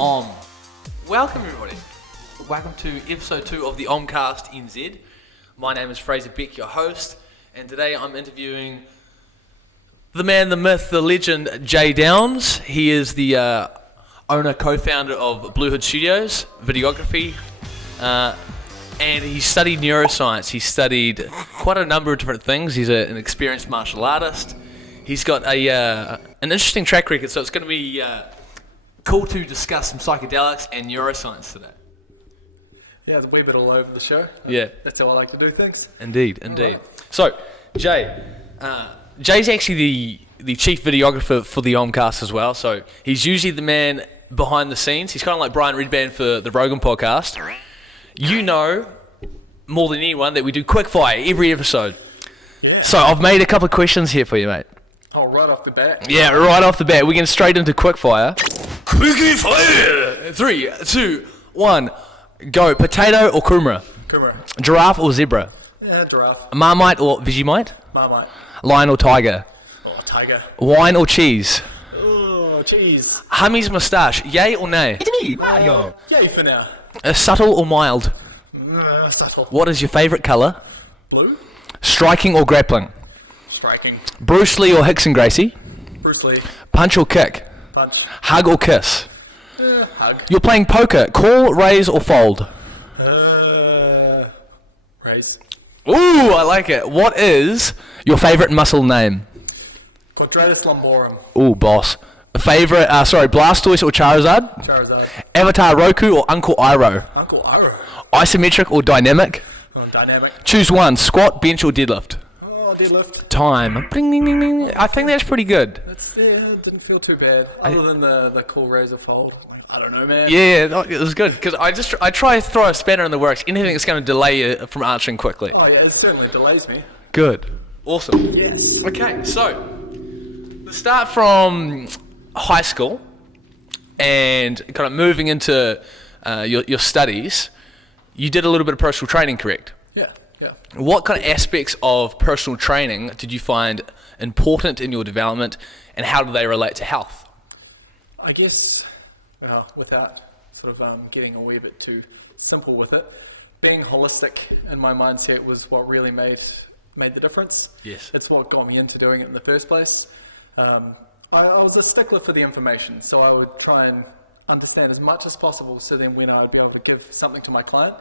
Welcome everybody. Welcome to episode 2 of the OHMCast NZ. My name is Fraser, your host, and today I'm interviewing the man, the myth, the legend, Jay Downs. He is the owner, co-founder of Bluehood Studios, videography, and he studied neuroscience. He studied quite a number of different things. He's an experienced martial artist. He's got an interesting track record, so it's going to be cool to discuss some psychedelics and neuroscience today. Yeah, it's a wee bit all over the show. Yeah. That's how I like to do things. Indeed. Right. So, Jay's actually the chief videographer for the OHMCast as well, so he's usually the man behind the scenes. He's kind of like Brian Redband for the Rogan podcast. You know more than anyone that we do quickfire every episode. Yeah. So I've made a couple of questions here for you, mate. Oh, right off the bat. Yeah, right off the bat. We're getting straight into quickfire. Quickfire! 3, 2, 1, go. Potato or kumara? Kumara. Giraffe or zebra? Yeah, giraffe. Marmite or Vegemite? Marmite. Lion or tiger? Oh, tiger. Wine or cheese? Oh, cheese. Hummy's moustache, yay or nay? It's me, Mario. Yay for now. Subtle or mild? Subtle. What is your favourite colour? Blue. Striking or grappling? Striking. Bruce Lee or Hickson Gracie? Bruce Lee. Punch or kick? Punch. Hug or kiss? Hug. You're playing poker, call, raise or fold? Raise. Ooh, I like it. What is your favourite muscle name? Quadratus lumborum. Ooh, boss. Favourite, Blastoise or Charizard? Charizard. Avatar Roku or Uncle Iroh? Uncle Iroh. Isometric or dynamic? Oh, dynamic. Choose one, squat, bench or deadlift? Oh, deadlift. Time. Ding, ding, ding, ding. I think that's pretty good. Didn't feel too bad. Other than the cool razor fold. Like, I don't know, man. Yeah, it was good because I try to throw a spanner in the works. Anything that's going to delay you from answering quickly. Oh, yeah, it certainly delays me. Good. Awesome. Yes. Okay, so let's start from high school and kind of moving into your studies. You did a little bit of personal training, correct? Yeah. What kind of aspects of personal training did you find important in your development, and how do they relate to health? I guess, well, without sort of getting a wee bit too simple with it, being holistic in my mindset was what really made the difference. Yes. It's what got me into doing it in the first place. I was a stickler for the information, so I would try and understand as much as possible, so then when I would be able to give something to my client,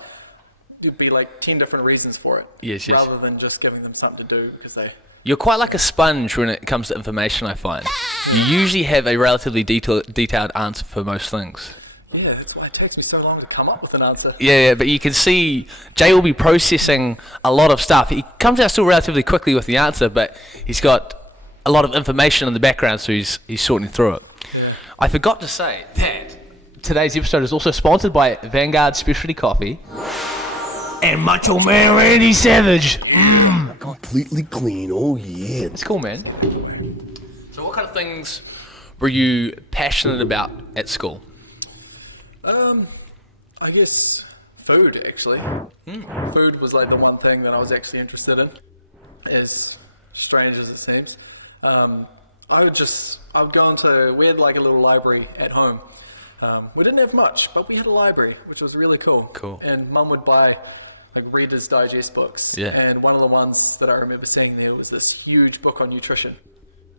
there'd be like 10 different reasons for it. Yes. Rather than just giving them something to do because they... You're quite like a sponge when it comes to information, I find. You usually have a relatively detailed answer for most things. Yeah, that's why it takes me so long to come up with an answer. Yeah, but you can see Jay will be processing a lot of stuff. He comes out still relatively quickly with the answer, but he's got a lot of information in the background, so he's sorting through it. Yeah. I forgot to say that today's episode is also sponsored by Vanguard Specialty Coffee and Macho Man Randy Savage. Completely clean, oh yeah. It's cool, man. So what kind of things were you passionate about at school? I guess food, actually. Food was like the one thing that I was actually interested in, as strange as it seems. I would go into, we had like a little library at home. We didn't have much, but we had a library, which was really cool. Cool. And Mum would buy like Reader's Digest books. Yeah. And one of the ones that I remember seeing there was this huge book on nutrition.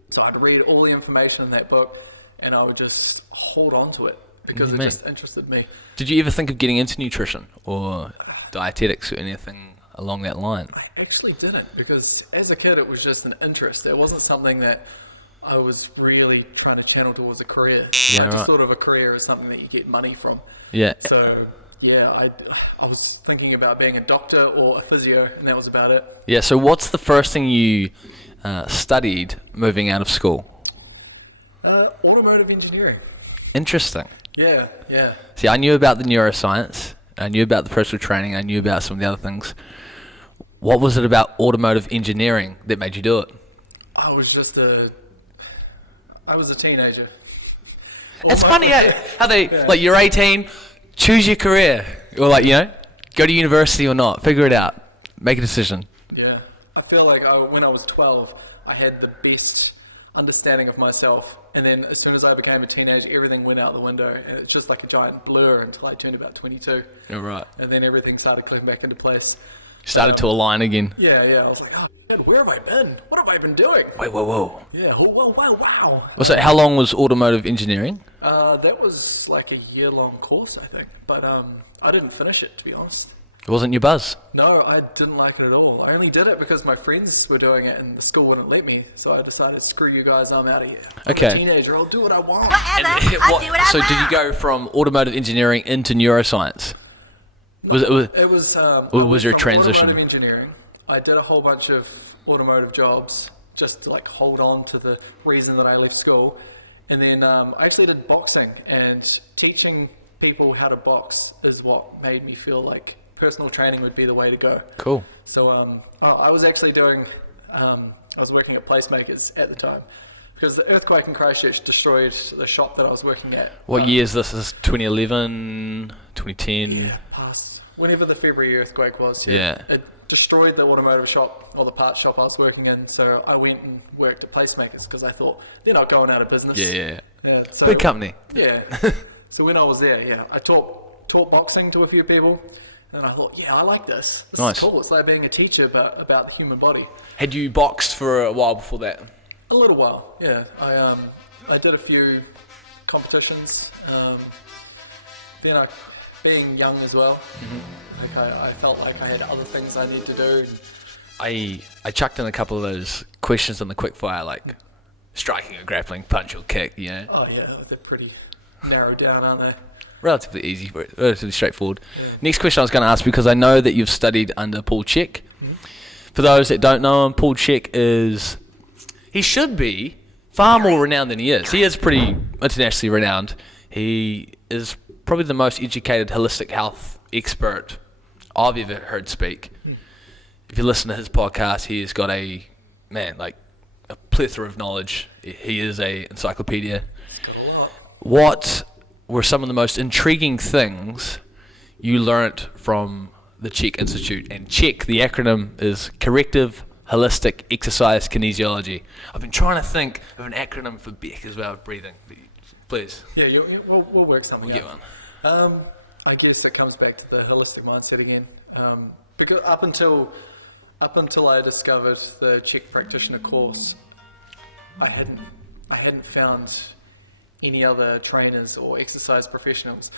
So I'd read all the information in that book, and I would just hold on to it because it just interested me. Did you ever think of getting into nutrition or dietetics or anything along that line? I actually didn't, because as a kid it was just an interest. It wasn't something that I was really trying to channel towards a career. Yeah, I just right. thought of a career as something that you get money from. Yeah. So yeah, I was thinking about being a doctor or a physio, and that was about it. Yeah, so what's the first thing you studied moving out of school? Automotive engineering. Interesting. Yeah. See, I knew about the neuroscience, I knew about the personal training, I knew about some of the other things. What was it about automotive engineering that made you do it? I was a teenager. It's funny how they, like, you're 18, choose your career, or like, go to university or not, figure it out, make a decision. Yeah, I feel like when I was 12, I had the best understanding of myself. And then as soon as I became a teenager, everything went out the window, and it's just like a giant blur until I turned about 22. Oh, right. And then everything started clicking back into place. Started to align again. Yeah. I was like, oh, man, where have I been? What have I been doing? Wait, whoa. Yeah, oh, wow. So how long was automotive engineering? That was like a year-long course, I think. But I didn't finish it, to be honest. It wasn't your buzz. No, I didn't like it at all. I only did it because my friends were doing it and the school wouldn't let me. So I decided, screw you guys, I'm out of here. Okay. I'm a teenager, I'll do what I want. And so did you go from automotive engineering into neuroscience? Was there a from transition? Automotive engineering, I did a whole bunch of automotive jobs just to like hold on to the reason that I left school. And then I actually did boxing, and teaching people how to box is what made me feel like personal training would be the way to go. Cool. So I was actually doing, I was working at Placemakers at the time, because the earthquake in Christchurch destroyed the shop that I was working at. What year is this? Is this 2011, 2010? Yeah, past whenever the February earthquake was. Yeah. It destroyed the automotive shop, or the parts shop I was working in, so I went and worked at Placemakers because I thought they're not going out of business. Yeah. So, Big company. Yeah. So when I was there, I taught boxing to a few people, and I thought, I like this. This Nice. is cool. It's like being a teacher about the human body. Had you boxed for a while before that? A little while, yeah. I did a few competitions. Then being young as well, I felt like I had other things I need to do. I chucked in a couple of those questions on the quickfire, like striking or grappling, punch or kick, Oh yeah, they're pretty narrowed down, aren't they? Relatively easy, relatively straightforward. Next question I was going to ask, because I know that you've studied under Paul Chek. For those that don't know him, Paul Chek he should be far more renowned than he is. He is pretty internationally renowned. He is probably the most educated holistic health expert I've ever heard speak. If you listen to his podcast, he has got a plethora of knowledge. He is a encyclopedia. It's got a lot. What were some of the most intriguing things you learnt from the Chek Institute? And Chek, the acronym is Corrective Holistic Exercise Kinesiology. I've been trying to think of an acronym for Beck as well, breathing. Please. Yeah, we'll work something We'll out. get one. I guess it comes back to the holistic mindset again. Because up until I discovered the Chek practitioner course, I hadn't found any other trainers or exercise professionals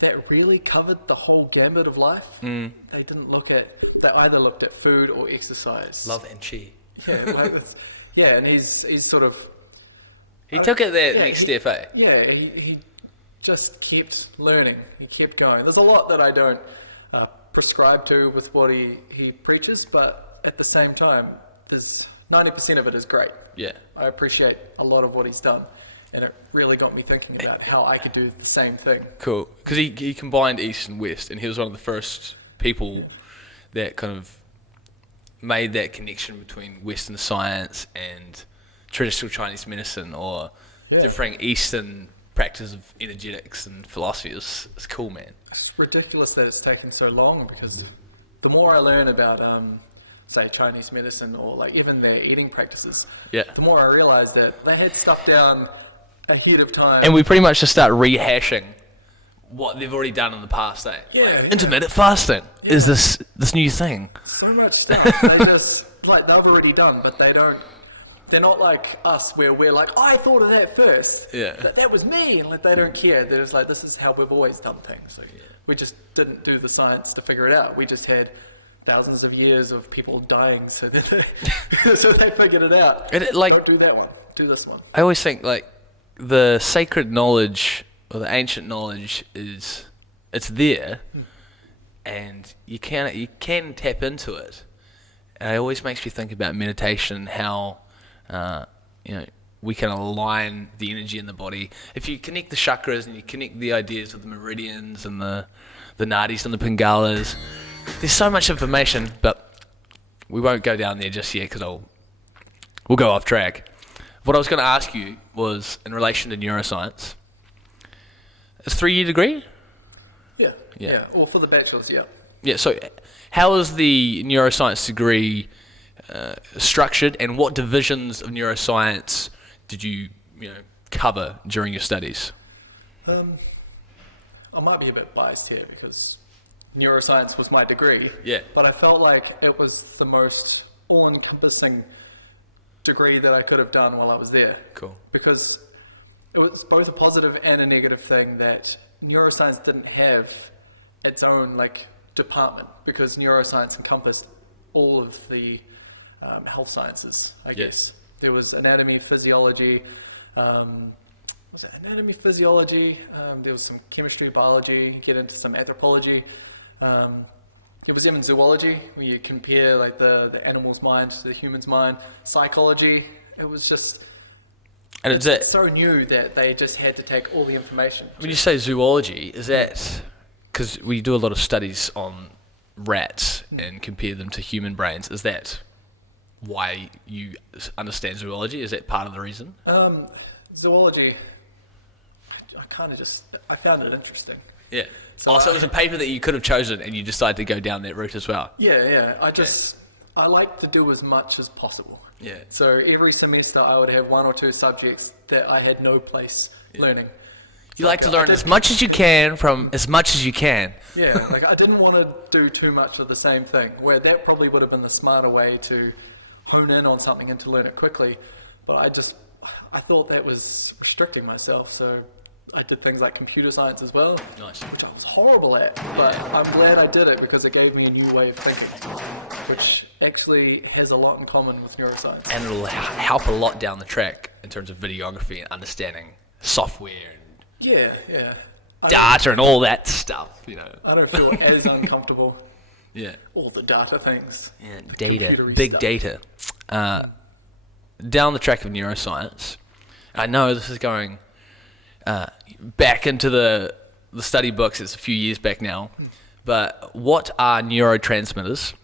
that really covered the whole gambit of life. They didn't they either looked at food or exercise. Love and chi. Yeah, and he's sort of... He took it there next step, eh? Yeah, he just kept learning. He kept going. There's a lot that I don't prescribe to with what he preaches, but at the same time, there's 90% of it is great. Yeah. I appreciate a lot of what he's done, and it really got me thinking about how I could do the same thing. Cool. Because he combined East and West, and he was one of the first people that kind of made that connection between Western science and traditional Chinese medicine, or differing Eastern practice of energetics and philosophy. It's cool, man. It's ridiculous that it's taken so long, because the more I learn about, say, Chinese medicine, or like even their eating practices, the more I realize that they had stuff down ahead of time. And we pretty much just start rehashing what they've already done in the past, eh? Intermittent fasting is this new thing. So much stuff they just they've already done, but they're not like us, where we're like, I thought of that first. Yeah. That was me, and they don't care. They're just like, this is how we've always done things. We just didn't do the science to figure it out. We just had thousands of years of people dying, so they figured it out. Don't do that one. Do this one. I always think the sacred knowledge or the ancient knowledge it's there, and you can tap into it. And it always makes me think about meditation, how we can align the energy in the body. If you connect the chakras and you connect the ideas of the meridians and the nadis and the pingalas, there's so much information, but we won't go down there just yet because we'll go off track. What I was going to ask you was in relation to neuroscience. It's a 3-year degree? Yeah. Or for the bachelor's, yeah. Yeah, so how is the neuroscience degree structured, and what divisions of neuroscience did you cover during your studies? I might be a bit biased here because neuroscience was my degree. Yeah. But I felt like it was the most all-encompassing degree that I could have done while I was there. Cool. Because it was both a positive and a negative thing that neuroscience didn't have its own department, because neuroscience encompassed all of the health sciences, I guess. There was anatomy, physiology, there was some chemistry, biology, get into some anthropology. It was even zoology, where you compare the animal's mind to the human's mind. Psychology, it was just... And it's so new that they just had to take all the information. When you say zoology, is that because we do a lot of studies on rats and compare them to human brains? Is that why you understand zoology? Is that part of the reason? Zoology, I found it interesting. Yeah. So it was a paper that you could have chosen and you decided to go down that route as well? Yeah. I like to do as much as possible. Yeah. So every semester I would have 1 or 2 subjects that I had no place learning. You like to learn as much as you can from as much as you can. Yeah, I didn't want to do too much of the same thing, where that probably would have been the smarter way to hone in on something and to learn it quickly. But I thought that was restricting myself, so I did things like computer science as well, Nice. which I was horrible at, but I'm glad I did it because it gave me a new way of thinking, which actually has a lot in common with neuroscience. And it'll help a lot down the track in terms of videography and understanding software and Yeah. data and all that stuff, I don't feel as uncomfortable. Yeah. All the data things. Yeah, the data, computery big stuff. data. Down the track of neuroscience, I know this is going back into the study books. It's a few years back now, but what are neurotransmitters?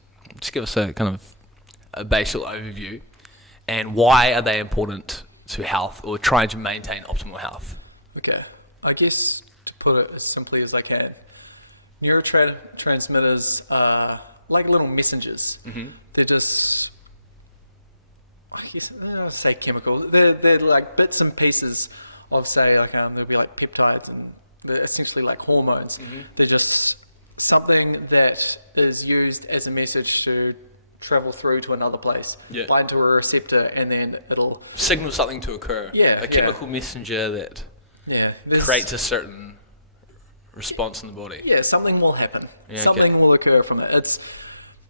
Just give us a kind of a basic overview, and why are they important to health or trying to maintain optimal health? Okay, I guess to put it as simply as I can, neurotransmitters are like little messengers. Mm-hmm. They're just, I guess, say chemical. They're like bits and pieces of, say, there'll be like peptides, and they're essentially like hormones. Mm-hmm. They're just something that is used as a message to travel through to another place, bind to a receptor, and then it'll signal something to occur. A chemical messenger that creates a certain response in the body. Yeah, something will happen. Something will occur from it.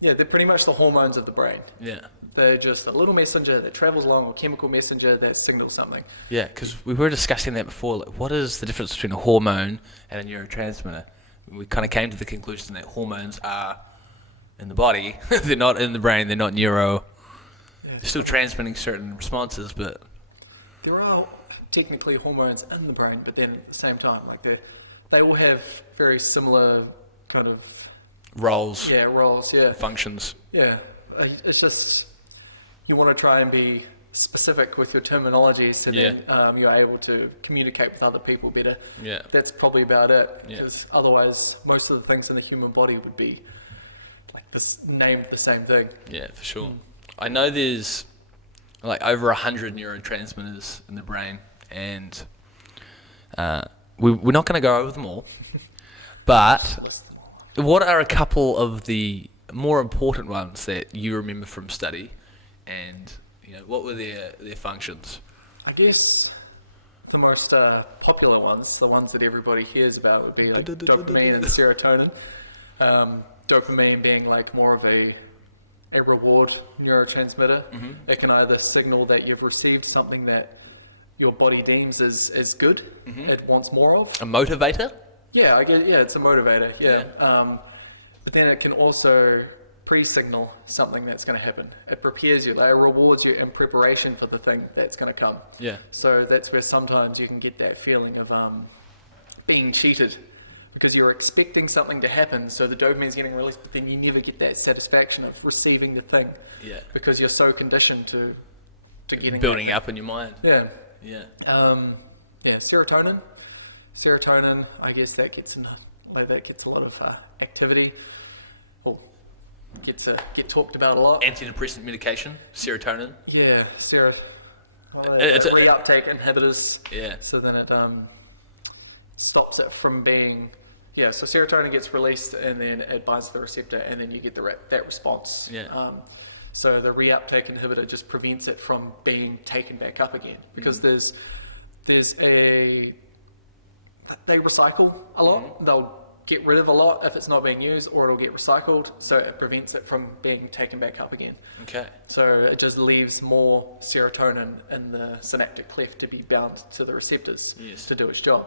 They're pretty much the hormones of the brain. Yeah. They're just a little messenger that travels along, a chemical messenger that signals something. Yeah, because we were discussing that before. What is the difference between a hormone and a neurotransmitter? We kind of came to the conclusion that hormones are in the body. They're not in the brain. They're not neuro. They're still transmitting certain responses, but... There are technically hormones in the brain, but then at the same time, they all have very similar kind of... roles. Functions. Yeah. It's just... You want to try and be specific with your terminology so then you're able to communicate with other people better. Yeah. That's probably about it. Because otherwise, most of the things in the human body would be named the same thing. Yeah, for sure. I know there's over 100 neurotransmitters in the brain, and we're not going to go over them all, but what are a couple of the more important ones that you remember from study, and what were their functions? I guess the most popular ones, the ones that everybody hears about, would be dopamine and serotonin. Dopamine being more of a reward neurotransmitter. Mm-hmm. It can either signal that you've received something that your body deems as good, it wants more of. A motivator? Yeah, it's a motivator, but then it can also pre-signal something that's going to happen. It prepares you, it rewards you in preparation for the thing that's going to come. Yeah. So that's where sometimes you can get that feeling of being cheated, because you're expecting something to happen, so the dopamine's getting released, but then you never get that satisfaction of receiving the thing. Yeah. Because you're so conditioned to getting building up in your mind. Yeah. Yeah. Serotonin. Serotonin, I guess that gets a lot of activity. Get talked about a lot. Antidepressant medication, serotonin. Yeah, It's reuptake inhibitors. Yeah. So then it stops it from being, so serotonin gets released and then it binds to the receptor and then you get that response. Yeah. So the reuptake inhibitor just prevents it from being taken back up again because they recycle a lot. They'll get rid of a lot if it's not being used, or it'll get recycled, so it prevents it from being taken back up again. Okay. So it just leaves more serotonin in the synaptic cleft to be bound to the receptors to do its job.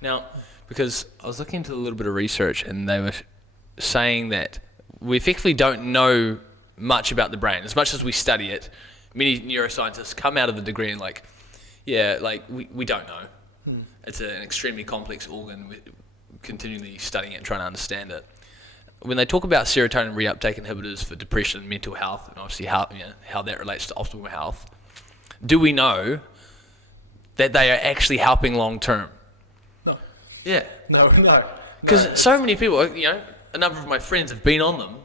Now, because I was looking into a little bit of research and they were saying that we effectively don't know much about the brain. As much as we study it, many neuroscientists come out of the degree and we don't know. It's an extremely complex organ. We're continually studying it and trying to understand it. When they talk about serotonin reuptake inhibitors for depression and mental health, and obviously how that relates to optimal health, do we know that they are actually helping long term? No. Yeah. No. Because so many people, a number of my friends have been on them,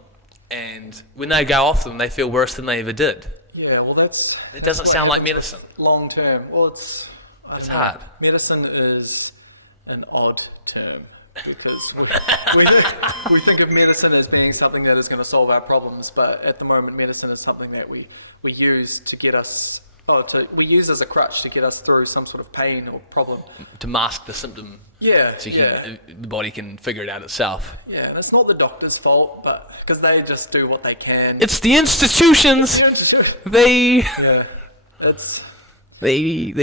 and when they go off them, they feel worse than they ever did. Yeah, well, It doesn't sound like medicine. Long term. Well, it's hard. Medicine is an odd term because we think of medicine as being something that is going to solve our problems, but at the moment, medicine is something that we use to get us. We use as a crutch to get us through some sort of pain or problem. To mask the symptom. Yeah. So the body can figure it out itself. Yeah, and it's not the doctor's fault, but because they just do what they can. It's the institutions. They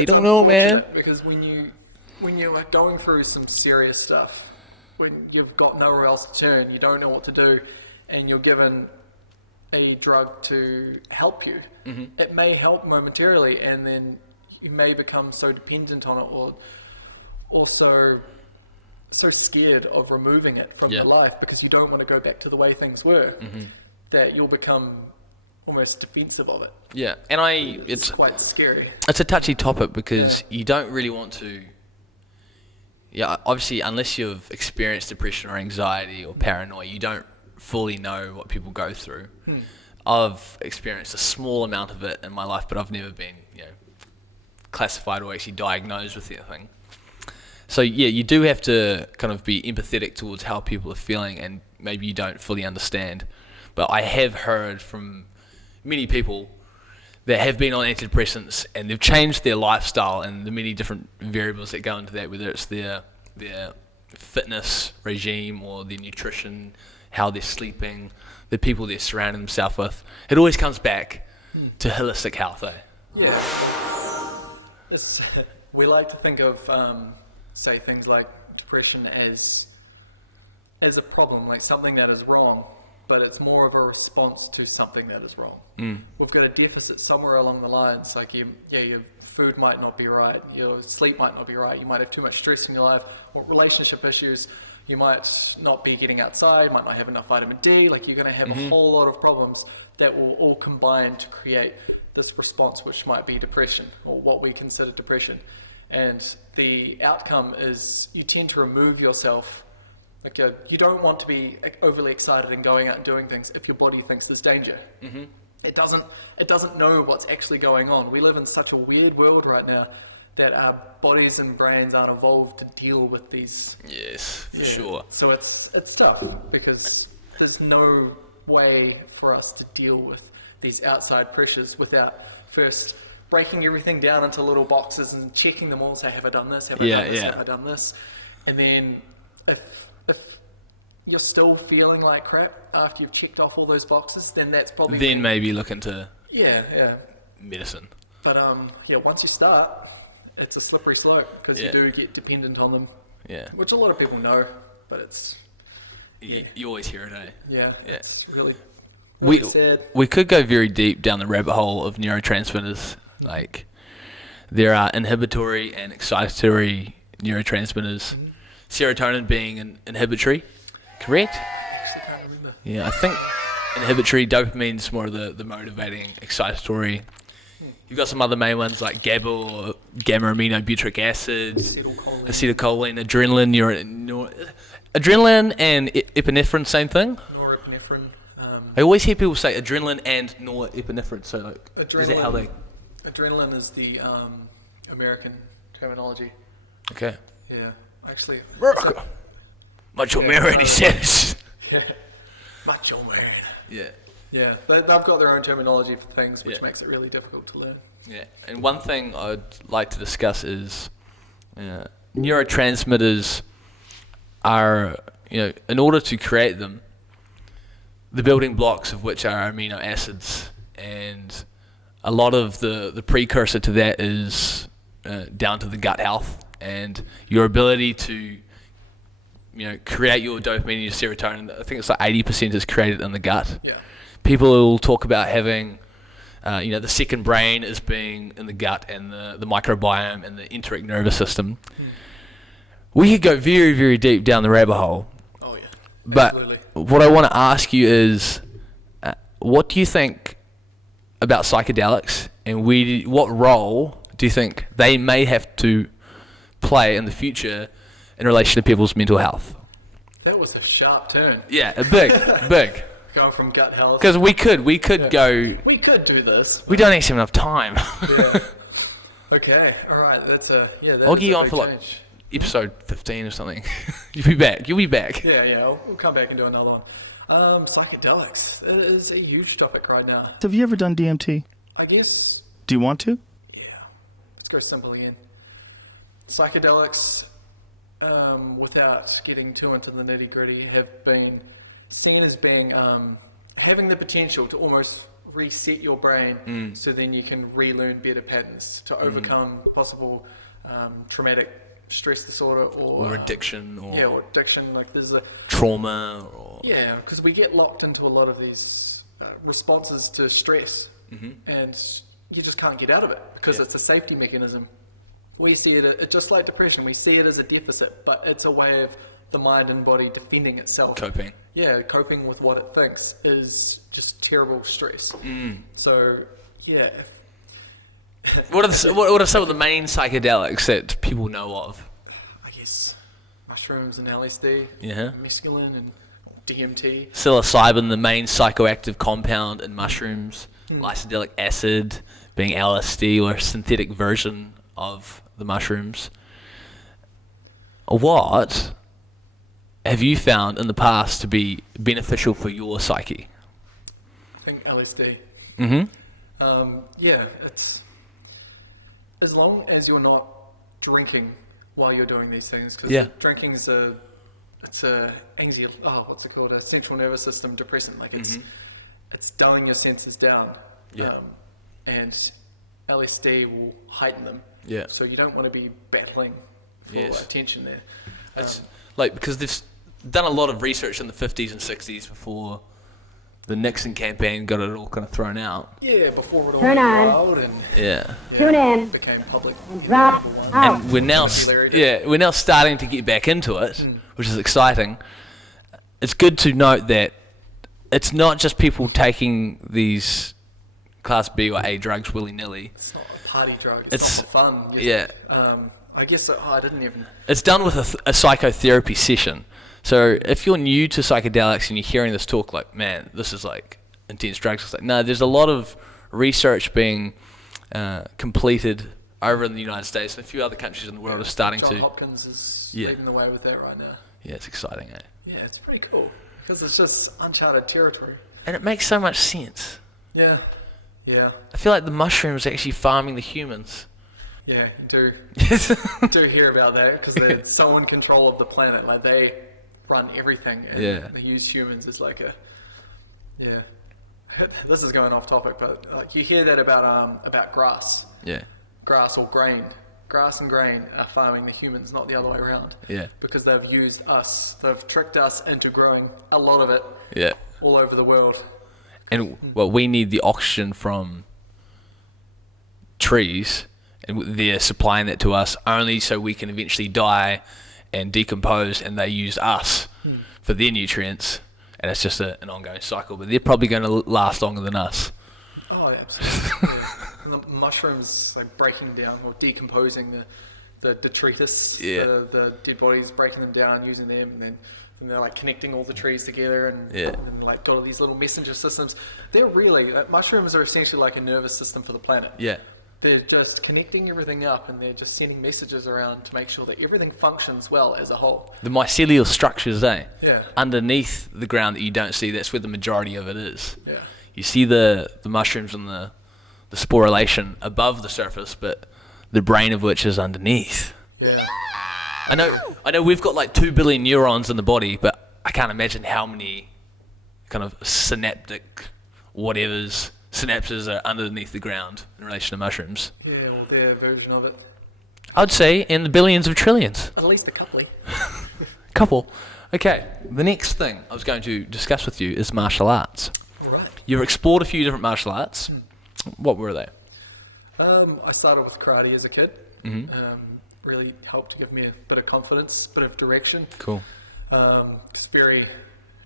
don't know, man. Because when you're going through some serious stuff, when you've got nowhere else to turn, you don't know what to do, and you're given a drug to help you, it may help momentarily, and then you may become so dependent on it, or so scared of removing it from your life because you don't want to go back to the way things were, that you'll become almost defensive of it. Yeah, and it's quite scary. It's a touchy topic because you don't really want to. Yeah, obviously, unless you've experienced depression or anxiety or paranoia, you don't fully know what people go through. I've experienced a small amount of it in my life, but I've never been, classified or actually diagnosed with anything. So you do have to kind of be empathetic towards how people are feeling, and maybe you don't fully understand. But I have heard from many people that have been on antidepressants and they've changed their lifestyle and the many different variables that go into that, whether it's their fitness regime or their nutrition, how they're sleeping, the people they're surrounding themselves with. It always comes back to holistic health, eh? Yeah. We like to think of, say, things like depression as a problem, like something that is wrong, but it's more of a response to something that is wrong. We've got a deficit somewhere along the lines, like your food might not be right, your sleep might not be right, you might have too much stress in your life, or relationship issues, you might not be getting outside, you might not have enough vitamin D, like you're going to have a whole lot of problems that will all combine to create this response, which might be depression, or what we consider depression. And the outcome is you tend to remove yourself. Like you don't want to be overly excited and going out and doing things if your body thinks there's danger. It doesn't know what's actually going on. We live in such a weird world right now that our bodies and brains aren't evolved to deal with these. Yes, for sure. So it's tough because there's no way for us to deal with these outside pressures without first breaking everything down into little boxes and checking them all and say, have I done this? Have I done this? Have I done this? And then if you're still feeling like crap after you've checked off all those boxes, then that's probably... Then maybe look into medicine. But once you start, it's a slippery slope because you do get dependent on them. Yeah. Which a lot of people know, but it's... You always hear it, eh? Yeah. It's really sad. We could go very deep down the rabbit hole of neurotransmitters. Like, there are inhibitory and excitatory neurotransmitters. Serotonin being an inhibitory, correct? I actually can't remember. Yeah, I think inhibitory, dopamine's more of the motivating, excitatory. You've got some other main ones like GABA or gamma-aminobutyric acid, acetylcholine, adrenaline, adrenaline and epinephrine, same thing? Norepinephrine. I always hear people say adrenaline and norepinephrine, so like, is that how they... Adrenaline is the American terminology. Okay. Yeah, actually. America. Macho man, he says. Yeah, macho man. Yeah. Yeah, they've got their own terminology for things, which Yeah. makes it really difficult to learn. Yeah. And one thing I'd like to discuss is neurotransmitters are, in order to create them, the building blocks of which are amino acids, and a lot of the precursor to that is down to the gut health and your ability to create your dopamine and your serotonin. I think it's like 80% is created in the gut. Yeah. People will talk about having the second brain as being in the gut, and the microbiome and the enteric nervous system. We could go very, very deep down the rabbit hole. Oh yeah. But Absolutely. what I want to ask you is, what do you think about psychedelics, and what role do you think they may have to play in the future in relation to people's mental health? That was a sharp turn. Yeah, a big. Going from gut health. Because we could go. We could do this. We don't actually have enough time. Yeah. Okay. All right. That's a that I'll is get you a on big for like change. episode 15 or something. You'll be back. Yeah. We'll come back and do another one. Psychedelics. It is a huge topic right now. Have you ever done DMT? I guess. Do you want to? Yeah. Let's go simple again. Psychedelics, without getting too into the nitty gritty, have been seen as being having the potential to almost reset your brain, so then you can relearn better patterns to overcome possible traumatic stress disorder Or addiction, or or addiction. Like there's a trauma, or because we get locked into a lot of these responses to stress, and you just can't get out of it because it's a safety mechanism. We see it just like depression. We see it as a deficit, but it's a way of the mind and body defending itself. coping. Yeah, coping with what it thinks is just terrible stress. So, yeah. What are some of the main psychedelics that people know of? I guess mushrooms and LSD, Yeah. mescaline and DMT. Psilocybin, the main psychoactive compound in mushrooms. Lysergelic acid being LSD, or a synthetic version of the mushrooms. What have you found in the past to be beneficial for your psyche? I think LSD. Mm-hmm. Yeah, it's as long as you're not drinking while you're doing these things, because drinking is a what's it called? A central nervous system depressant. Like it's dulling your senses down. Yeah. And LSD will heighten them. Yeah. So you don't want to be battling for attention there. It's because they've done a lot of research in the 50s and 60s before the Nixon campaign got it all kind of thrown out. Yeah, before it all Turn went on. wild and Tune in. became public. And drop out. And we're now starting to get back into it, which is exciting. It's good to note that it's not just people taking these Class B or A drugs willy-nilly. It's not a party drug. It's not for fun. Yeah. I guess I didn't even. It's done with a psychotherapy session. So if you're new to psychedelics and you're hearing this talk like, man, this is like intense drugs, it's like, no, there's a lot of research being completed over in the United States, and a few other countries in the world are starting John to. Hopkins is leading the way with that right now. Yeah, it's exciting, eh? Yeah, it's pretty cool because it's just uncharted territory. And it makes so much sense. Yeah. I feel like the mushrooms are actually farming the humans. Yeah, you do hear about that because they're so in control of the planet. Like they run everything, and they use humans as like a. Yeah, this is going off topic, but like you hear that about grass. Yeah. Grass or grain. Grass and grain are farming the humans, not the other way around. Yeah. Because they've used us. They've tricked us into growing a lot of it. Yeah. All over the world. And we need the oxygen from trees, and they're supplying that to us only so we can eventually die and decompose, and they use us for their nutrients, and it's just an ongoing cycle. But they're probably going to last longer than us. Oh, yeah, absolutely. And the mushrooms like breaking down or decomposing the detritus, the dead bodies, breaking them down, using them, and then they're like connecting all the trees together, and like got all these little messenger systems. They're really mushrooms are essentially like a nervous system for the planet. Yeah. they're just connecting everything up, and they're just sending messages around to make sure that everything functions well as a whole. The mycelial structures, Yeah. underneath the ground that you don't see, that's where the majority of it is. Yeah. You see the mushrooms and the sporulation above the surface, but the brain of which is underneath. Yeah. I know we've got like 2 billion neurons in the body, but I can't imagine how many kind of synaptic synapses are underneath the ground in relation to mushrooms. Yeah, or their version of it. I'd say in the billions of trillions. At least a couple. Couple. Okay, the next thing I was going to discuss with you is martial arts. All right. You've explored a few different martial arts. What were they? I started with karate as a kid. Mhm. Really helped to give me a bit of confidence, bit of direction. Cool. Just very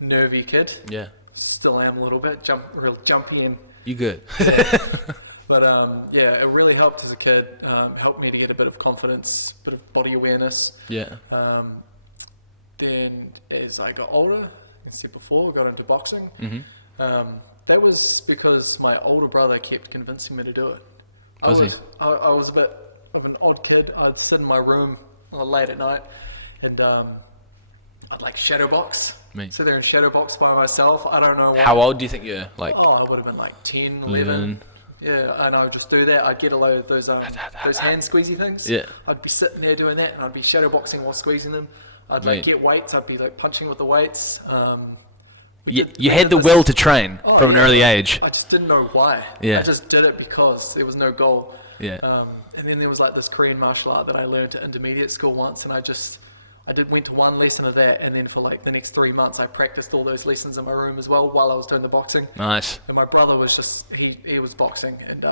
nervy kid. Yeah. Still am a little bit, real jumpy and. You good? But yeah, it really helped as a kid. Helped me to get a bit of confidence, bit of body awareness. Yeah. Then as I got older, like I said before, I got into boxing. Mm-hmm. That was because my older brother kept convincing me to do it. Was he? I was a bit of an odd kid. I'd sit in my room late at night and I'd like shadow box. Sit there and shadow box by myself. I don't know why. How old do you think you're? Like, Oh, I would have been like 10, 11. Yeah, and I would just do that. I'd get a load of those hand squeezy things. Yeah. I'd be sitting there doing that, and I'd be shadow boxing while squeezing them. I'd Mate. like get weights. I'd be like punching with the weights. you had the will to train from an early age. I just didn't know why. Yeah. I just did it because there was no goal. Yeah. And then there was like this Korean martial art that I learned at intermediate school once, and I went to one lesson of that, and then for like the next 3 months I practiced all those lessons in my room as well while I was doing the boxing. Nice. And my brother was just, he was boxing, and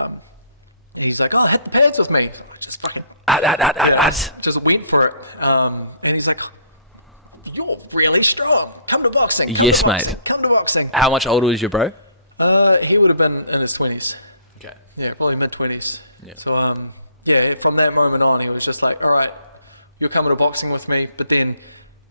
he's like, oh, hit the pads with me. I just fucking just went for it. And he's like, you're really strong. Come to boxing. Yes, mate. Come to boxing. How much older was your bro? He would have been in his 20s. Okay. Yeah, probably mid-20s. Yeah. So, yeah, from that moment on, he was just like, all right, you're coming to boxing with me. But then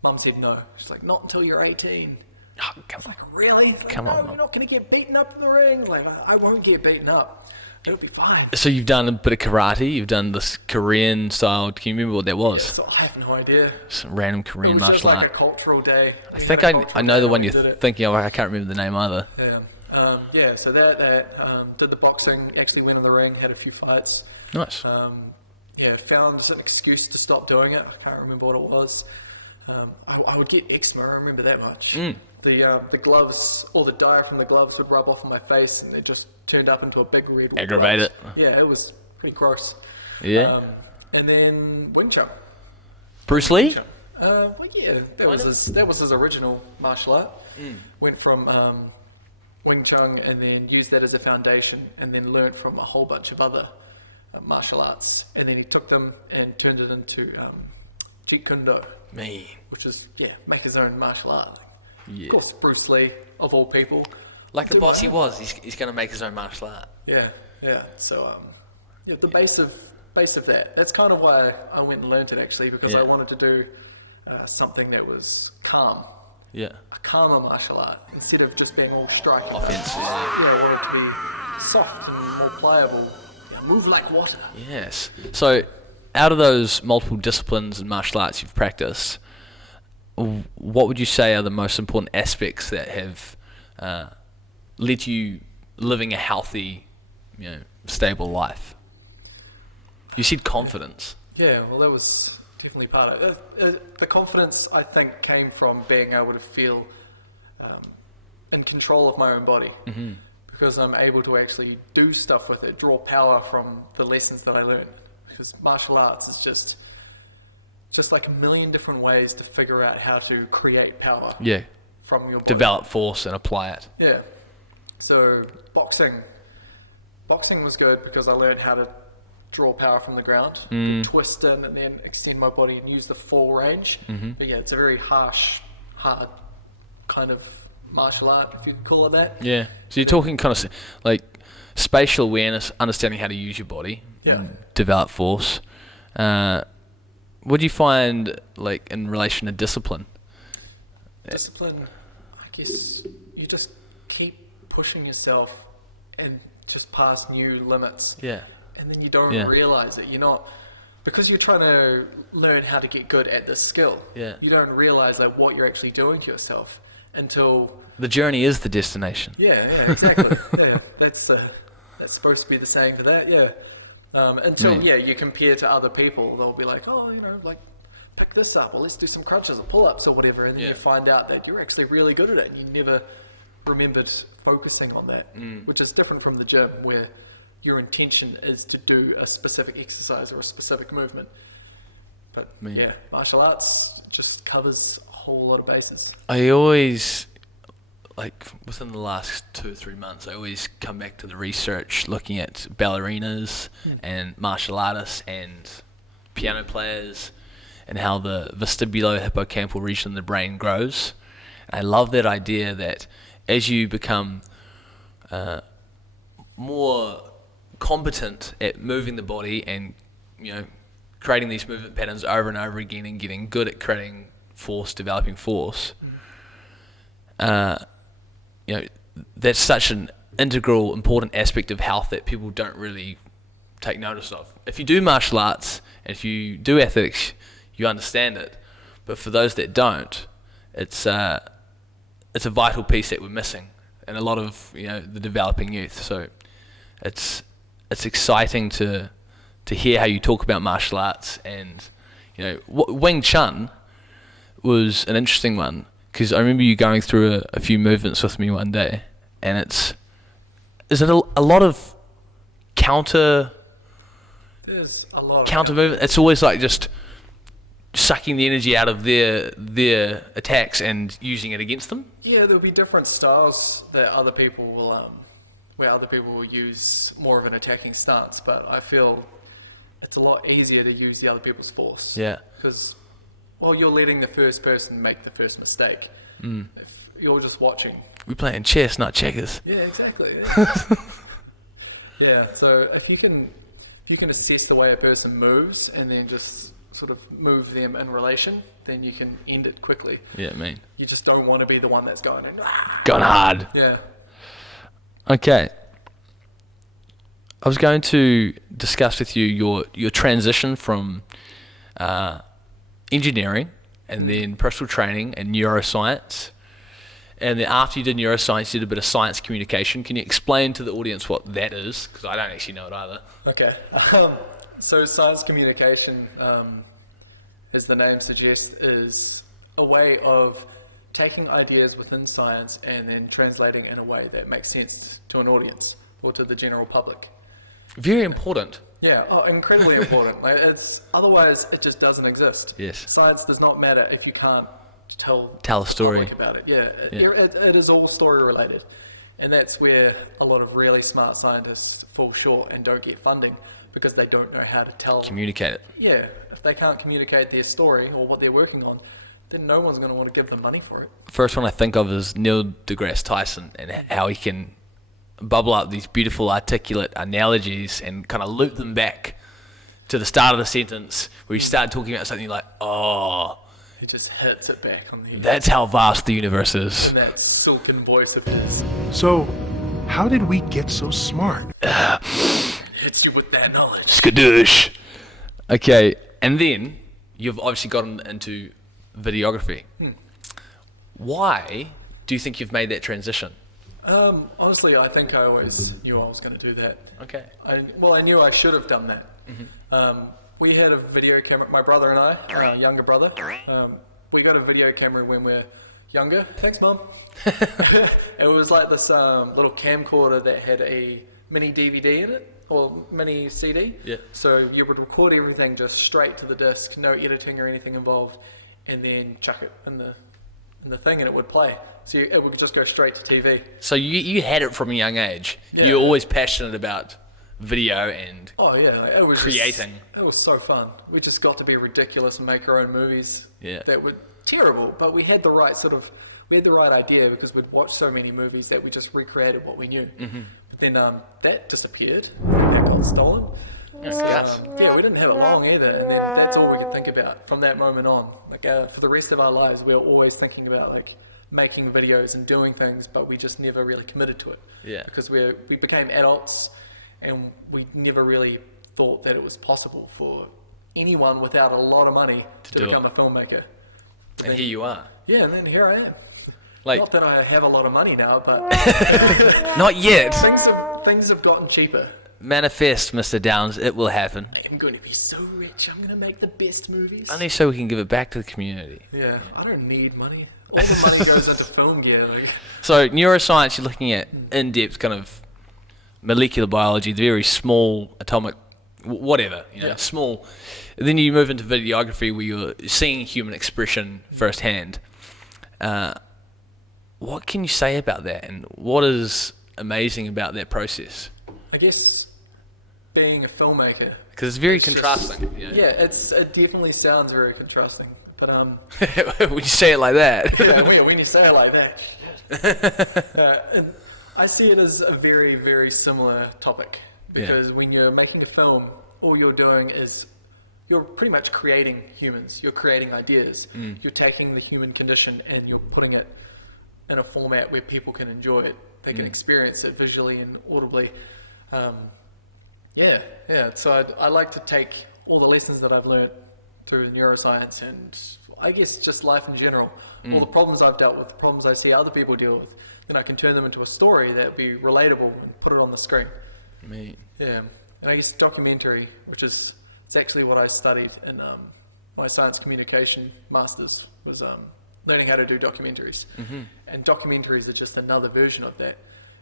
Mum said no. She's like, not until you're 18. Oh, come on. Like, really? Like, Come no, on, Mum. you're not going to get beaten up in the ring. Like, I won't get beaten up. It'll be fine. So you've done a bit of karate. You've done this Korean style. Can you remember what that was? So I have no idea. Some random It Korean was just martial like art. a cultural day. I think I know the one you're thinking of. I can't remember the name either. Yeah. Yeah, so that did the boxing, actually went in the ring, had a few fights. Nice. Yeah, found an excuse to stop doing it. I can't remember what it was. I would get eczema, I remember that much. The gloves, or the dye from the gloves would rub off on my face, and it just turned up into a big red wall. Aggravate it. Yeah, it was pretty gross. Yeah. And then Wing Chun. Bruce Lee? Well, yeah, that was his original martial art. Went from Wing Chun and then used that as a foundation, and then learned from a whole bunch of other martial arts. And then he took them and turned it into Jeet Kune Do, Mean. which is, make his own martial art. Yeah. Of course, Bruce Lee, of all people. Like the Do boss my he own. was, he's going to make his own martial art. Yeah. So, the base of that. That's kind of why I went and learned it, actually, because I wanted to do something that was calm. Yeah. A calmer martial art, instead of just being all striking. Offensive. I wanted to be soft and more pliable. Yeah, move like water. Yes. So, out of those multiple disciplines and martial arts you've practiced, what would you say are the most important aspects that have led to you living a healthy, stable life? You said confidence. Yeah, well, that was definitely part of it. The confidence, I think, came from being able to feel in control of my own body. Mm-hmm. Because I'm able to actually do stuff with it, draw power from the lessons that I learn. Because martial arts is just like a million different ways to figure out how to create power Yeah. from your body. Develop force and apply it. Yeah. So boxing was good because I learned how to draw power from the ground, twist in and then extend my body and use the full range. Mm-hmm. But yeah, it's a very hard kind of martial art, if you could call it that. Yeah. So you're talking kind of like spatial awareness, understanding how to use your body, Yeah. develop force. What do you find like in relation to discipline? Discipline, I guess you just keep pushing yourself and just past new limits. Yeah. and then you don't Yeah. realize it. You're not, because you're trying to learn how to get good at this skill. Yeah. You don't realize like what you're actually doing to yourself until. The journey is the destination. Yeah, exactly. yeah, that's supposed to be the saying for that. Yeah. Until you compare to other people, they'll be like, oh, like pick this up, or let's do some crunches or pull-ups or whatever, and then you find out that you're actually really good at it, and you never remembered focusing on that, which is different from the gym, where your intention is to do a specific exercise or a specific movement. But martial arts just covers a whole lot of bases. I always, like within the last 2 or 3 months, I always come back to the research looking at ballerinas and martial artists and piano players and how the vestibulo-hippocampal region of the brain grows. And I love that idea that as you become more competent at moving the body and creating these movement patterns over and over again and getting good at creating force, developing force, that's such an integral, important aspect of health that people don't really take notice of. If you do martial arts and if you do athletics, you understand it. But for those that don't, it's a vital piece that we're missing in a lot of the developing youth. So it's exciting to hear how you talk about martial arts, and Wing Chun was an interesting one, because I remember you going through a few movements with me one day, and is it a lot of counter movement? It's always like just sucking the energy out of their attacks and using it against them. Yeah, there'll be different styles that other people will use more of an attacking stance, but I feel it's a lot easier to use the other people's force. Yeah. Because, you're letting the first person make the first mistake. If you're just watching. We're playing chess, not checkers. Yeah, exactly. Yeah, so if you can assess the way a person moves and then just sort of move them in relation, then you can end it quickly. Yeah, You just don't want to be the one that's going in. Gone hard. Yeah. Okay. I was going to discuss with you your transition from engineering and then personal training and neuroscience. And then after you did neuroscience, you did a bit of science communication. Can you explain to the audience what that is? Because I don't actually know it either. Okay. So science communication, as the name suggests, is a way of taking ideas within science and then translating in a way that makes sense to an audience or to the general public. Very important. Yeah, incredibly important. Otherwise, it just doesn't exist. Yes. Science does not matter if you can't tell a story about it. It is all story related, and that's where a lot of really smart scientists fall short and don't get funding, because they don't know how to communicate it. Yeah, if they can't communicate their story or what they're working on, then no one's going to want to give them money for it. First one I think of is Neil deGrasse Tyson, and how he can bubble up these beautiful articulate analogies and kind of loop them back to the start of the sentence where you start talking about something like, he just hits it back on the that's how vast the universe is. And that silken voice of his So, how did we get so smart? hits you with that knowledge. Skadoosh. Okay, and then you've obviously gotten into videography. Why do you think you've made that transition? Honestly, I think I always knew I was going to do that. Okay. I knew I should have done that. We had a video camera, my brother and I, our younger brother. We got a video camera when we were younger. Thanks, Mum. It was like this little camcorder that had a mini DVD in it, or mini CD. Yeah. So you would record everything just straight to the disc, no editing or anything involved, and then chuck it in the thing and it would play. So it would just go straight to TV. So you had it from a young age. Yeah. You were always passionate about video and It was creating. It was so fun. We just got to be ridiculous and make our own movies. Yeah. That were terrible, but we had the right idea, because we'd watched so many movies that we just recreated what we knew. But then that disappeared. That got stolen. So, we didn't have it long either, and then that's all we could think about from that moment on. For the rest of our lives, we were always thinking about making videos and doing things, but we just never really committed to it. Yeah. Because we became adults, and we never really thought that it was possible for anyone without a lot of money to do become it. a filmmaker. And here you are. Yeah, and then here I am. Like, Not that I have a lot of money now, but not yet. things have gotten cheaper. Manifest, Mr. Downs. It will happen. I'm going to be so rich. I'm going to make the best movies. Only so we can give it back to the community. Yeah, I don't need money. All the money goes into film gear. Like. So neuroscience, you're looking at in-depth kind of molecular biology, the very small atomic, whatever, Yeah. small. And then you move into videography where you're seeing human expression firsthand. What can you say about that, and what is amazing about that process? I guess being a filmmaker. Because it's very it's just- contrasting. Yeah, it definitely sounds very contrasting. But When you say it like that. yeah, when you say it like that, shit. I see it as a very, very similar topic because when you're making a film, all you're doing is you're pretty much creating humans. You're creating ideas. You're taking the human condition and you're putting it in a format where people can enjoy it. They can experience it visually and audibly. So I like to take all the lessons that I've learned through neuroscience and I guess just life in general, all the problems I've dealt with, the problems I see other people deal with, then I can turn them into a story that would be relatable and put it on the screen. Me. Yeah, and I guess documentary, which is it's actually what I studied in my science communication masters, was learning how to do documentaries. And documentaries are just another version of that.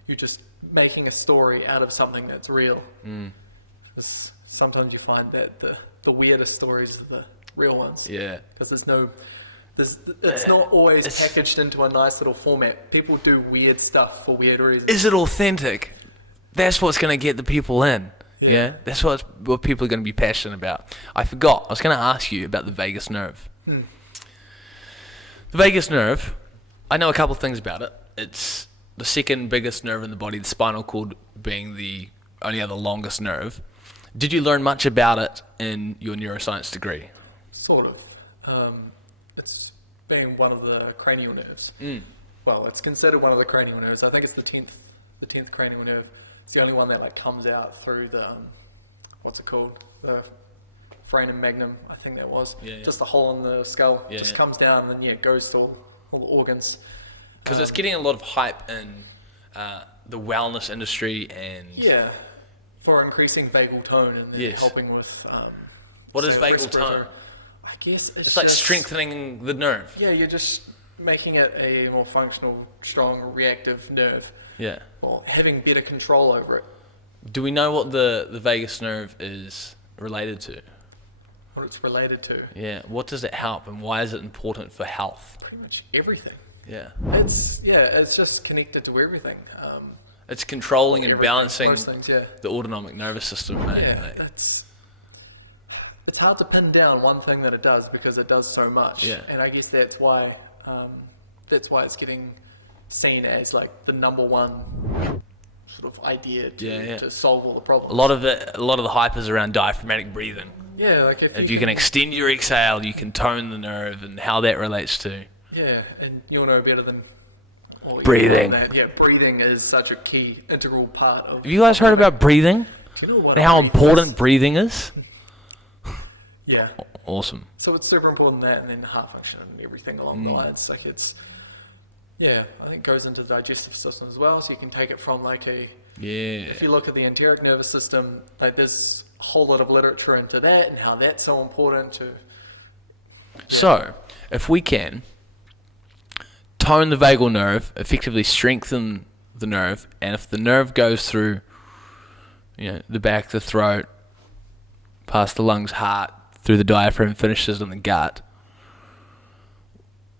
You're just making a story out of something that's real. Because sometimes you find that the weirdest stories are the real ones. Yeah. Because it's not always packaged into a nice little format. People do weird stuff for weird reasons. Is it authentic? That's what's going to get the people in. Yeah. That's what people are going to be passionate about. I forgot. I was going to ask you about the vagus nerve. The vagus nerve, I know a couple of things about it. It's the second biggest nerve in the body, the spinal cord being the only other longest nerve. Did you learn much about it in your neuroscience degree? Sort of. It's being one of the cranial nerves. Well, it's considered one of the cranial nerves. I think it's the 10th cranial nerve. It's the only one that comes out through the what's it called? The foramen magnum, I think that was. Yeah. Just a hole in the skull. Yeah, just yeah. comes down and then it goes to all the organs. Because it's getting a lot of hype in the wellness industry and... Yeah, for increasing vagal tone and then Yes. helping with... What is say, vagal respiratory- tone? I guess It's like just- strengthening the nerve. Yeah, you're just making it a more functional, strong, reactive nerve. Yeah. Or having better control over it. Do we know what the vagus nerve is related to? What it's related to. Yeah. What does it help and why is it important for health? Pretty much everything. Yeah. It's just connected to everything. It's controlling and Everything, balancing most things, yeah. the autonomic nervous system. Mate. Yeah, Like, it's hard to pin down one thing that it does because it does so much. Yeah. And I guess that's why it's getting seen as like the number one sort of idea to solve all the problems. a lot of the hype is around diaphragmatic breathing. Yeah, like If you can extend your exhale, you can tone the nerve and how that relates to Yeah, and you'll know better than breathing. Yeah, breathing is such a key, integral part of. Have you guys heard about breathing? Do you know what And how breathing important is? breathing is? Yeah. Awesome. So it's super important that, and then heart function and everything along the lines. Like I think it goes into the digestive system as well. So you can take it from if you look at the enteric nervous system, like there's a whole lot of literature into that and how that's so important to. So, if we can tone the vagal nerve, effectively strengthen the nerve, and if the nerve goes through, the back, the throat, past the lungs, heart, through the diaphragm, finishes in the gut,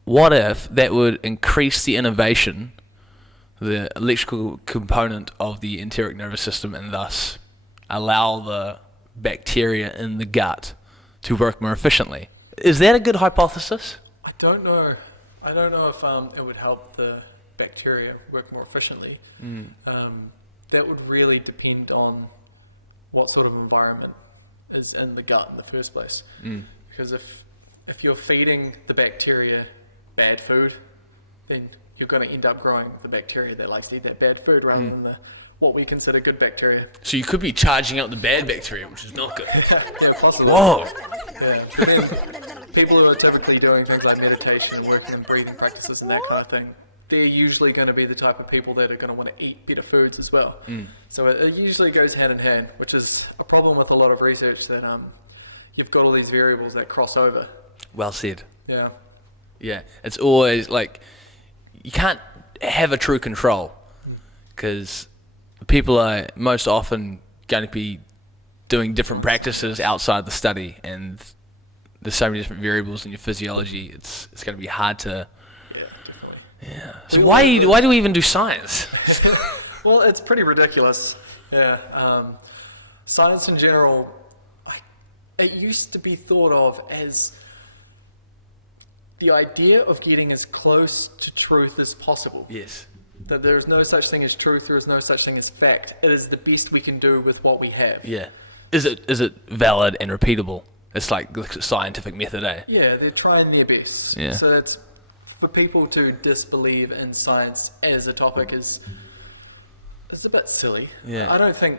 what if that would increase the innervation, the electrical component of the enteric nervous system, and thus allow the bacteria in the gut to work more efficiently? Is that a good hypothesis? I don't know if it would help the bacteria work more efficiently. That would really depend on what sort of environment is in the gut in the first place. Because if you're feeding the bacteria bad food, then you're going to end up growing the bacteria that likes to eat that bad food rather than the what we consider good bacteria. So you could be charging up the bad bacteria, which is not good. Yeah, possibly. Whoa. Yeah, but then people who are typically doing things like meditation and working in breathing practices and that kind of thing, they're usually going to be the type of people that are going to want to eat better foods as well. So it usually goes hand in hand, which is a problem with a lot of research, that you've got all these variables that cross over. Well said. Yeah. Yeah, it's always like you can't have a true control because people are most often going to be doing different practices outside the study, and there's so many different variables in your physiology. It's going to be hard to. Yeah. So why do we even do science? Well, it's pretty ridiculous. Yeah. Science in general, it used to be thought of as the idea of getting as close to truth as possible. Yes. That there is no such thing as truth, there is no such thing as fact. It is the best we can do with what we have. Yeah. Is it valid and repeatable? It's like the scientific method, eh? Yeah, they're trying their best. Yeah. So it's for people to disbelieve in science as a topic is a bit silly. Yeah. I don't think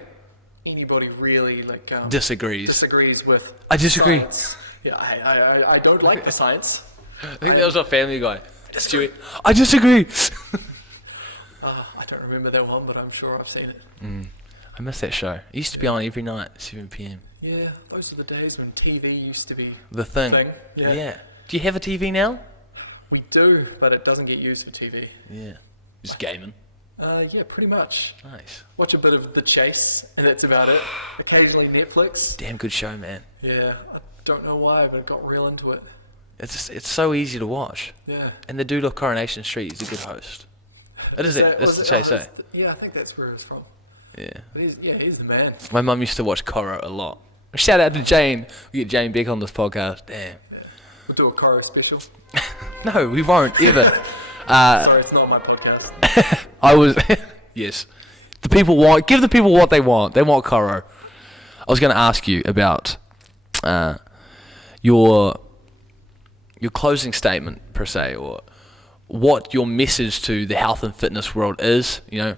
anybody really disagrees with. I disagree. Science. Yeah, I don't like the science. I think that was our Family Guy. Stewie. I disagree. I don't remember that one, but I'm sure I've seen it. I miss that show. It used to be on every night, 7 p.m. Yeah, those are the days when TV used to be The thing. Yeah. Do you have a TV now? We do, but it doesn't get used for TV. Yeah. Just gaming. Yeah, pretty much. Nice. Watch a bit of The Chase, and that's about it. Occasionally Netflix. Damn good show, man. Yeah, I don't know why, but I got real into it. It's so easy to watch. Yeah. And the dude off Coronation Street is a good host. It is it. That's the Chase, eh? Yeah, I think that's where it's from. Yeah. But he's the man. My mum used to watch Koreros a lot. Shout out to Jane. We get Jane Beck on this podcast. Damn. We'll do a Koreros special. No, we won't ever. Sorry, it's not my podcast. I was yes. Give the people what they want. They want Koro. I was going to ask you about your closing statement per se, or what your message to the health and fitness world is. You know,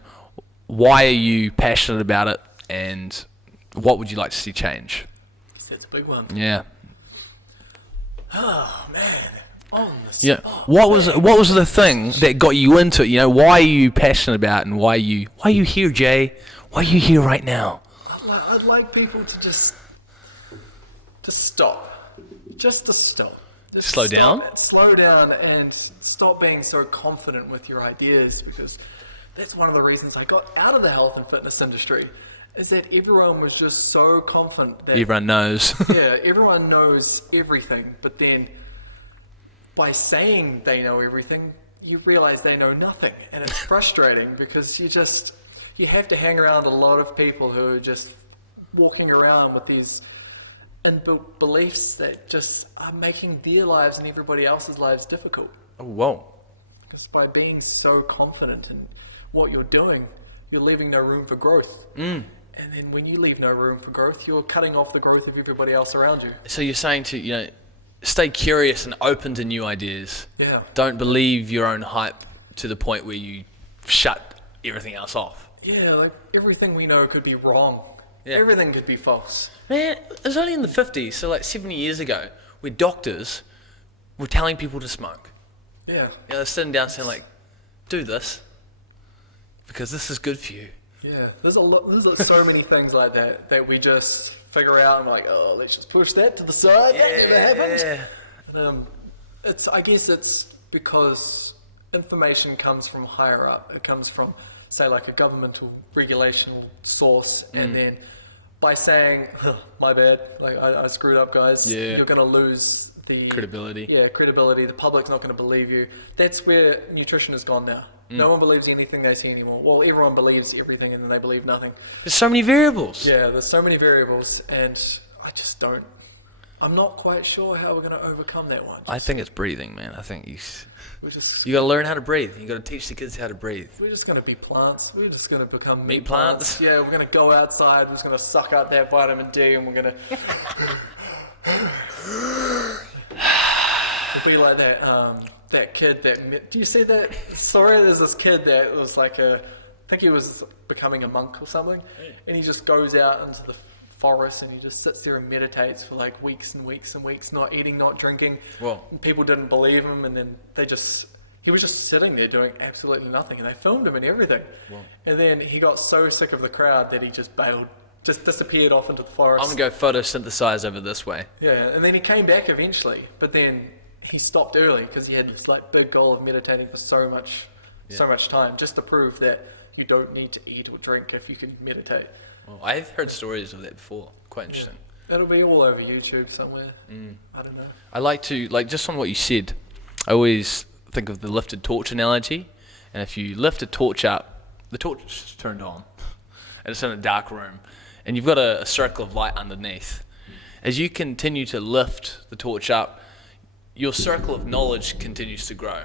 why are you passionate about it, and what would you like to see change? That's a big one. Yeah. Oh man. Yeah. What was the thing that got you into it? You know, why are you passionate about it, and why are you here, Jay? Why are you here right now? I'd like people to just stop. Just to stop. Just Slow down? Slow down and stop being so confident with your ideas, because that's one of the reasons I got out of the health and fitness industry, is that everyone was just so confident that Everyone knows. yeah, everyone knows everything, but then by saying they know everything, you realize they know nothing, and it's frustrating because you have to hang around a lot of people who are just walking around with these inbuilt beliefs that just are making their lives and everybody else's lives difficult. Oh, whoa. Because by being so confident in what you're doing, you're leaving no room for growth. And then when you leave no room for growth, you're cutting off the growth of everybody else around you. So you're saying to, stay curious and open to new ideas. Yeah. Don't believe your own hype to the point where you shut everything else off. Yeah, like everything we know could be wrong. Yeah. Everything could be false. Man, it was only in the 50s, so like 70 years ago, where doctors were telling people to smoke. Yeah. They're sitting down saying like, do this, because this is good for you. Yeah. There's so many things like that we just figure out and we're like, oh, let's just push that to the side. That never happened. And, I guess it's because information comes from higher up. It comes from, say, like a governmental regulational source, and then by saying, my bad, like I screwed up, guys, you're going to lose the Credibility. Yeah, credibility. The public's not going to believe you. That's where nutrition has gone now. No one believes anything they see anymore. Well, everyone believes everything and then they believe nothing. There's so many variables. Yeah, there's so many variables, and I'm not quite sure how we're going to overcome that one. I think it's breathing, man. I think you We're got to learn how to breathe. You got to teach the kids how to breathe. just going to be plants. We're just going to become Meat plants? Yeah, we're going to go outside. We're just going to suck up that vitamin D, and we're going to... We'll be like that kid that... Do you see that? Sorry, there's this kid that was like think he was becoming a monk or something, and he just goes out into the forest and he just sits there and meditates for like weeks and weeks and weeks, not eating, not drinking. Well, And people didn't believe him, and then he was just sitting there doing absolutely nothing, and they filmed him and everything. Wow. And then he got so sick of the crowd that he just bailed, just disappeared off into the forest. I'm going to go photosynthesize over this way. Yeah, and then he came back eventually, but then he stopped early because he had this like big goal of meditating for so much time, just to prove that you don't need to eat or drink if you can meditate. Well, I've heard stories of that before. Quite interesting. Yeah. It'll be all over YouTube somewhere. I don't know. I like to, just on what you said, I always think of the lifted torch analogy. And if you lift a torch up, the torch is turned on, and it's in a dark room, and you've got a circle of light underneath. As you continue to lift the torch up, your circle of knowledge continues to grow.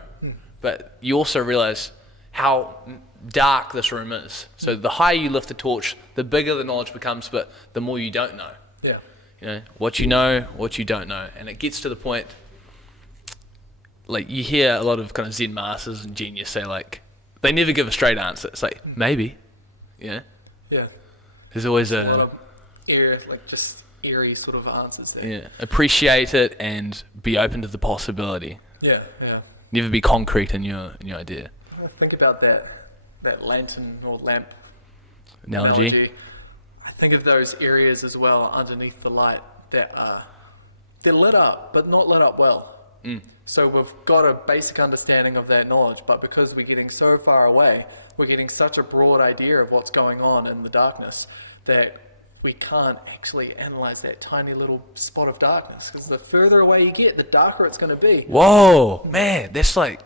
But you also realize how dark this room is. So the higher you lift the torch, the bigger the knowledge becomes, but the more you don't know. Yeah. What you know, what you don't know. And it gets to the point, like you hear a lot of kind of Zen masters and genius say like, they never give a straight answer. It's like, maybe, Yeah. There's always A lot of eerie sort of answers there. Yeah, appreciate it and be open to the possibility. Yeah. Never be concrete in your idea. I think about that lantern or lamp Analogy. I think of those areas as well underneath the light that they're lit up, but not lit up well. So we've got a basic understanding of that knowledge, but because we're getting so far away, we're getting such a broad idea of what's going on in the darkness that we can't actually analyze that tiny little spot of darkness, because the further away you get, the darker it's going to be. Whoa, man, that's like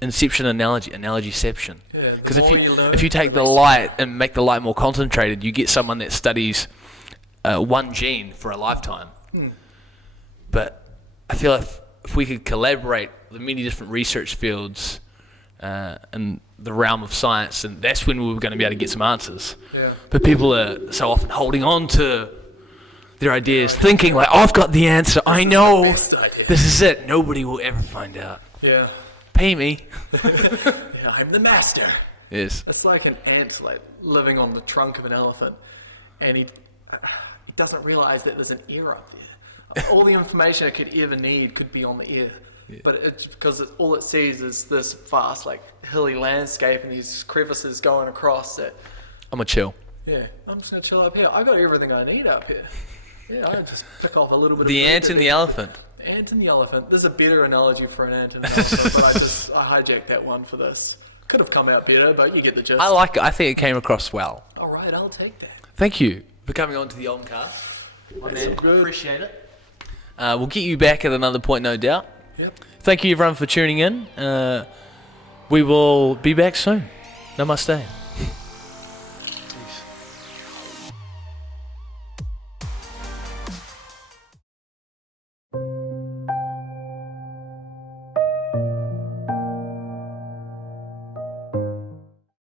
Inception analogyception. Yeah, the Because more you learn, if you take the light and make the light more concentrated, you get someone that studies one gene for a lifetime. But I feel like if we could collaborate the many different research fields in the realm of science, and that's when we were going to be able to get some answers. Yeah. But people are so often holding on to their ideas, thinking like, I've got the answer, I know, Best idea. this is it, nobody will ever find out. Yeah. Pay me. Yeah, I'm the master. Yes. It's like an ant living on the trunk of an elephant, and he doesn't realize that there's an ear up there. All the information it could ever need could be on the ear. Yeah. But it's because all it sees is this vast, hilly landscape and these crevices going across it. I'm a chill. Yeah, I'm just going to chill up here. I got everything I need up here. Yeah, I just took off a little bit The of... ant and the elephant. The ant and the elephant. There's a better analogy for an ant and an elephant, but I hijacked that one for this. Could have come out better, but you get the gist. I like it. I think it came across well. All right, I'll take that. Thank you for coming on to the OHMCast. My man, good. Appreciate it. We'll get you back at another point, no doubt. Yep. Thank you, everyone, for tuning in. We will be back soon. Namaste.